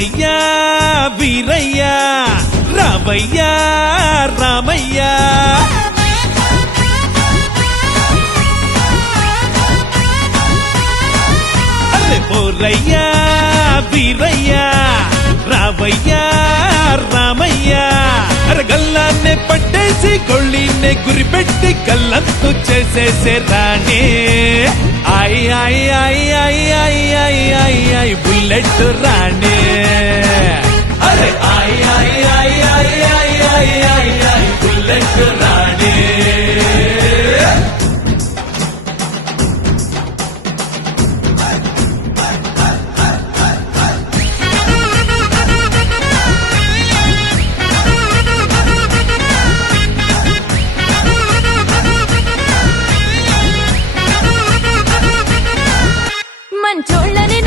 పోరయ్యా వీరయ్యా రావయ్యా రామయ్యా అరే పోరయ్యా వీరయ్యా రావయ్యా రామయ్యా అరే గల్లాన్నే పట్టేసి గొళ్ళిన్నే గురిపెట్టి గల్లంతు చేసేసే రాణే ఐ ఐ ఐ ఐ ఐ ఐ ఐ ఐ బుల్లెట్ రాణే అరే ఐ ఐ ఐ ఐ ఐ ఐ ఐ ఐ బుల్లెట్ రాణే మంచోళ్ళని